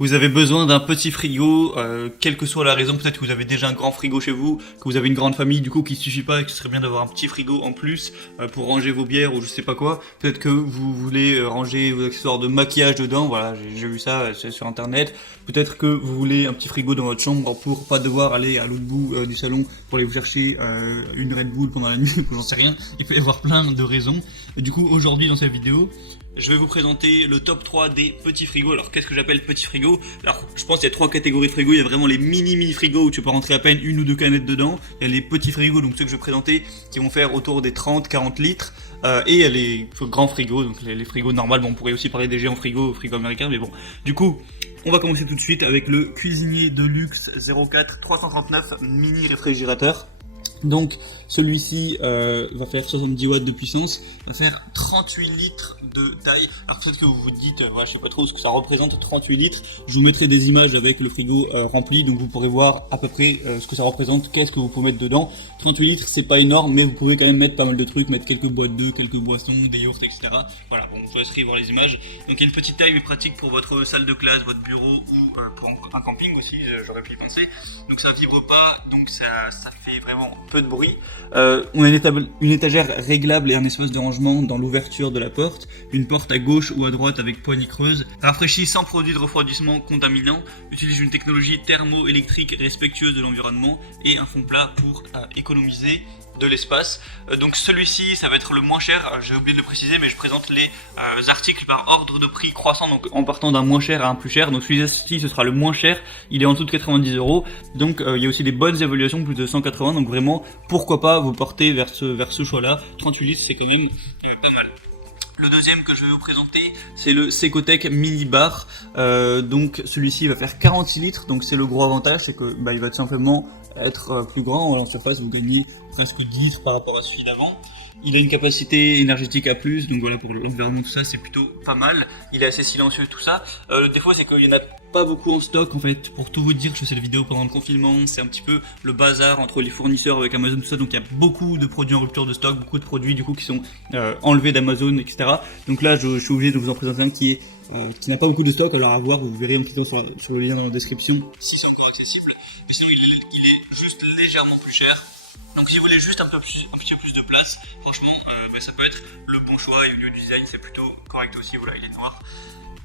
Vous avez besoin d'un petit frigo, quelle que soit la raison, peut-être que vous avez déjà un grand frigo chez vous, que vous avez une grande famille du coup qu'il suffit pas et que ce serait bien d'avoir un petit frigo en plus pour ranger vos bières ou je sais pas quoi. Peut-être que vous voulez ranger vos accessoires de maquillage dedans, voilà, j'ai vu ça sur internet. Peut-être que vous voulez un petit frigo dans votre chambre pour pas devoir aller à l'autre bout du salon pour aller vous chercher une Red Bull pendant la nuit, ou j'en sais rien. Il peut y avoir plein de raisons. Du coup, aujourd'hui dans cette vidéo, je vais vous présenter le top 3 des petits frigos. Alors qu'est-ce que j'appelle petit frigo? Alors je pense qu'il y a 3 catégories de frigos. Il y a vraiment les mini frigos où tu peux rentrer à peine une ou deux canettes dedans. Il y a les petits frigos, donc ceux que je vais présenter, qui vont faire autour des 30-40 litres. Et il y a les grands frigos, donc les frigos normaux. Bon, on pourrait aussi parler des géants frigos américains, mais bon. Du coup, on va commencer tout de suite avec le cuisinier de luxe 04 339 mini réfrigérateur. Donc celui-ci va faire 70 watts de puissance, va faire 38 litres de taille. Alors peut-être que vous vous dites, voilà, je sais pas trop ce que ça représente 38 litres. Je vous mettrai des images avec le frigo rempli, donc vous pourrez voir à peu près ce que ça représente, qu'est-ce que vous pouvez mettre dedans. 38 litres c'est pas énorme, mais vous pouvez quand même mettre pas mal de trucs, mettre quelques boîtes d'œufs, quelques boissons, des yaourts, etc. Voilà, bon, je vous laisserai voir les images. Donc il y a une petite taille mais pratique pour votre salle de classe, votre bureau ou pour un camping aussi, j'aurais pu y penser. Donc ça vibre pas, donc ça fait vraiment peu de bruit. On a une étagère réglable et un espace de rangement dans l'ouverture de la porte, une porte à gauche ou à droite avec poignée creuse, rafraîchie sans produit de refroidissement contaminant, utilise une technologie thermoélectrique respectueuse de l'environnement et un fond plat pour économiser de l'espace. Donc celui-ci ça va être le moins cher, j'ai oublié de le préciser mais je présente les articles par ordre de prix croissant, donc en partant d'un moins cher à un plus cher. Donc celui-ci ce sera le moins cher, il est en dessous de 90 €. Donc il y a aussi des bonnes évaluations, plus de 180, donc vraiment pourquoi pas vous porter vers ce choix là. 38 litres c'est quand même pas mal. Le deuxième que je vais vous présenter, c'est le Secotech Mini Bar. Donc celui-ci va faire 46 litres, donc c'est le gros avantage, c'est que il va tout simplement être plus grand. En surface, vous gagnez presque 10 litres par rapport à celui d'avant. Il a une capacité énergétique à plus, donc voilà, pour l'environnement, tout ça, c'est plutôt pas mal. Il est assez silencieux, tout ça. Le défaut, c'est qu'il y en a pas beaucoup en stock, en fait. Pour tout vous dire, je fais cette vidéo pendant le confinement. C'est un petit peu le bazar entre les fournisseurs avec Amazon, tout ça. Donc il y a beaucoup de produits en rupture de stock, beaucoup de produits, du coup, qui sont enlevés d'Amazon, etc. Donc là, je suis obligé de vous en présenter un qui n'a pas beaucoup de stock. Alors à voir, vous verrez en cliquant sur le lien dans la description si c'est encore accessible. Mais sinon, il est juste légèrement plus cher. Donc si vous voulez juste un petit peu plus de place, franchement ça peut être le bon choix. Et au niveau du design c'est plutôt correct aussi, voilà, il est noir.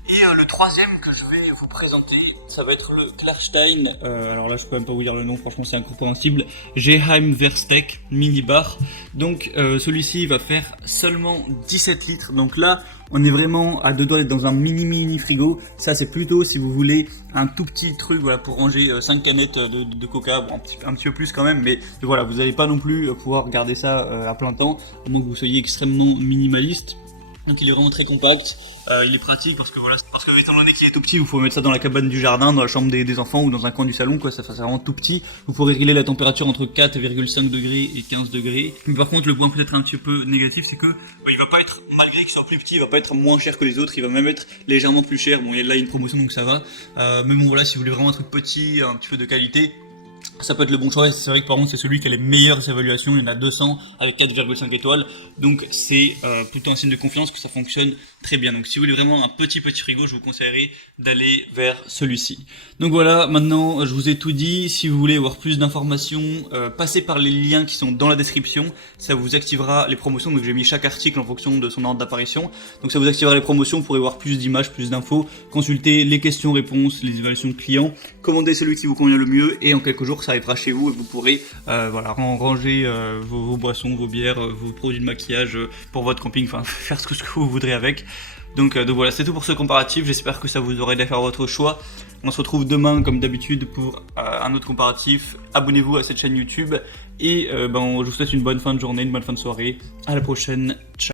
Et le troisième que je vais vous présenter, ça va être le Klarstein, alors là je peux même pas vous dire le nom, franchement c'est incompréhensible, Geheimversteck Mini Bar. Donc celui-ci va faire seulement 17 litres, donc là on est vraiment à deux doigts d'être dans un mini frigo. Ça c'est plutôt si vous voulez un tout petit truc, voilà, pour ranger 5 canettes de coca, bon, un petit peu plus quand même, mais voilà, vous n'allez pas non plus pouvoir garder ça à plein temps, à moins que vous soyez extrêmement minimaliste. Donc il est vraiment très compact, il est pratique parce que étant donné qu'il est tout petit, vous pouvez mettre ça dans la cabane du jardin, dans la chambre des enfants ou dans un coin du salon, quoi, ça fait vraiment tout petit. Vous pourrez régler la température entre 4,5 degrés et 15 degrés. Mais par contre le point peut-être un petit peu négatif, c'est que il va pas être, malgré qu'il soit plus petit, il va pas être moins cher que les autres, il va même être légèrement plus cher. Bon, il y a là une promotion donc ça va, mais bon voilà, si vous voulez vraiment un truc petit, un petit peu de qualité, ça peut être le bon choix. C'est vrai que par contre c'est celui qui a les meilleures évaluations, il y en a 200 avec 4,5 étoiles, donc c'est plutôt un signe de confiance que ça fonctionne très bien. Donc si vous voulez vraiment un petit frigo, je vous conseillerais d'aller vers celui-ci. Donc voilà, maintenant je vous ai tout dit. Si vous voulez avoir plus d'informations, passez par les liens qui sont dans la description, ça vous activera les promotions. Donc j'ai mis chaque article en fonction de son ordre d'apparition, donc ça vous activera les promotions, vous pourrez voir plus d'images, plus d'infos, consulter les questions-réponses, les évaluations clients, commander celui qui vous convient le mieux, et en quelques jours ça arrivera chez vous et vous pourrez voilà, ranger vos boissons, vos bières, vos produits de maquillage pour votre camping, enfin faire ce que vous voudrez avec. Donc voilà, c'est tout pour ce comparatif, j'espère que ça vous aura aidé à faire votre choix. On se retrouve demain comme d'habitude pour un autre comparatif. Abonnez-vous à cette chaîne YouTube et je vous souhaite une bonne fin de journée, une bonne fin de soirée. À la prochaine, ciao.